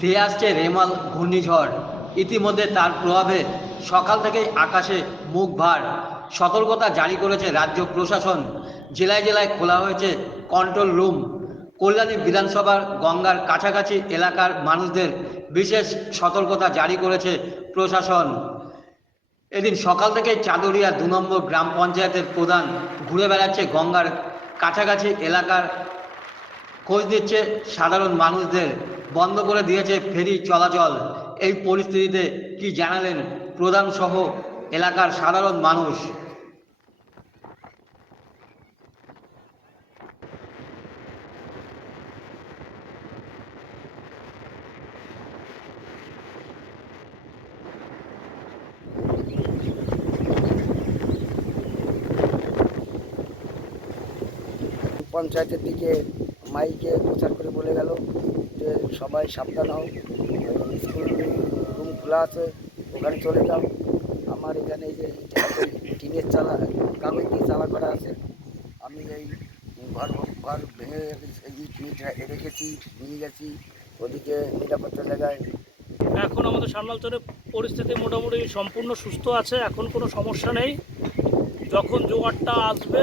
ধেয়ে আসছে রেমাল ঘূর্ণিঝড়। ইতিমধ্যে তার প্রভাবে সকাল থেকেই আকাশে মুখ ভার। সতর্কতা জারি করেছে রাজ্য প্রশাসন। জেলায় জেলায় খোলা হয়েছে কন্ট্রোল রুম কল্যাণী বিধানসভার গঙ্গার কাছাকাছি এলাকার মানুষদের বিশেষ সতর্কতা জারি করেছে প্রশাসন। এদিন সকাল থেকে চাদরিয়া দু নম্বর গ্রাম পঞ্চায়েতের প্রধান ঘুরে বেড়াচ্ছে গঙ্গার কাছাকাছি এলাকার খোঁজ দিচ্ছে সাধারণ মানুষদের। বন্ধ করে দিয়েছে ফেরি চলাচল। এই পরিস্থিতিতে কি জানালেন প্রধান সহ এলাকার সাধারণ মানুষ? পঞ্চায়েতের দিকে মাইকে প্রচার করে বলে গেল যে সবাই সাবধান হও, স্কুল রুম খোলা আছে, ওখানে চলে যাও। আমার এখানে যে টিনের চালা, কাগজ দিয়ে চালা করা আছে, আমি এই ঘর ঘর ভেঙে রেখেছি নিয়ে গেছি, ওদিকে নিরাপত্তা জায়গায়। এখন আমাদের সান্নালচরের পরিস্থিতি মোটামুটি সম্পূর্ণ সুস্থ আছে, এখন কোনো সমস্যা নেই। যখন জোয়ারটা আসবে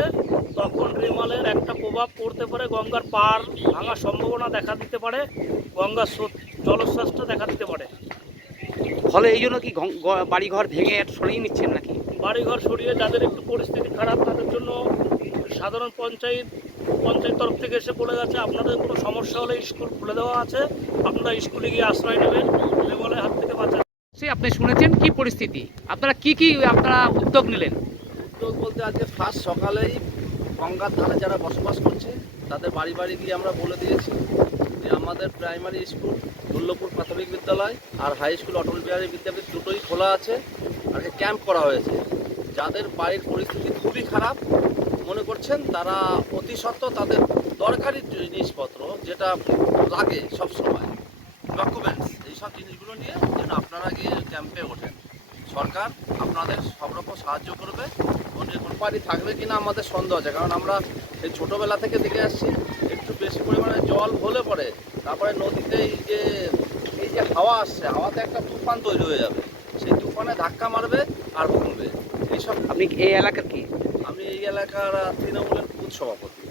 তখন রেমালের একটা প্রভাব পড়তে পারে গঙ্গার পার ভাঙার সম্ভাবনা দেখা দিতে পারে গঙ্গার স্রোত জলশ্বাসটা দেখা দিতে পারে। ফলে এই জন্য কি বাড়িঘর ভেঙে সরিয়ে নিচ্ছেন নাকি? বাড়িঘর সরিয়ে যাদের একটু পরিস্থিতি খারাপ তাদের জন্য সাধারণ পঞ্চায়েত পঞ্চায়েত তরফ থেকে এসে বলে গেছে আপনাদের কোনো সমস্যা হলে স্কুল খুলে দেওয়া আছে আপনারা স্কুলে গিয়ে আশ্রয় নেবেন রেমালের হাত থেকে বাঁচা সে আপনি শুনেছেন কি পরিস্থিতি? আপনারা কি কি আপনারা উদ্যোগ নিলেন? উদ্যোগ বলতে আজকে ফার্স্ট সকালেই গঙ্গার ধারে যারা বসবাস করছে, তাদের বাড়ি বাড়ি গিয়ে আমরা বলে দিয়েছি যে আমাদের প্রাইমারি স্কুল দুর্লভপুর প্রাথমিক বিদ্যালয় আর হাই স্কুল অটল বিহারী বিদ্যাপীঠ দুটোই খোলা আছে আর ক্যাম্প করা হয়েছে। যাদের বাড়ির পরিস্থিতি খুবই খারাপ, মনে করছেন তারা অতি সত্ত্বর তাদের দরকারি জিনিসপত্র যেটা লাগে সব সময় ডকুমেন্টস এইসব জিনিসগুলো নিয়ে, যেন আপনারা সরকার আপনাদের সব রকম সাহায্য করবে। কোনো বাড়ি থাকবে কিনা আমাদের সন্দেহ আছে। কারণ আমরা সেই ছোটোবেলা থেকে দেখে আসছি একটু বেশি পরিমাণে জল হলে পরে তারপরে নদীতে এই যে এই যে হাওয়া আসছে হাওয়াতে একটা তুফান তৈরি হয়ে যাবে। সেই তুফানে ধাক্কা মারবে আর কমবে এইসব আপনি এই এলাকার কি? আমি এই এলাকার তৃণমূলের বুথ সভাপতি।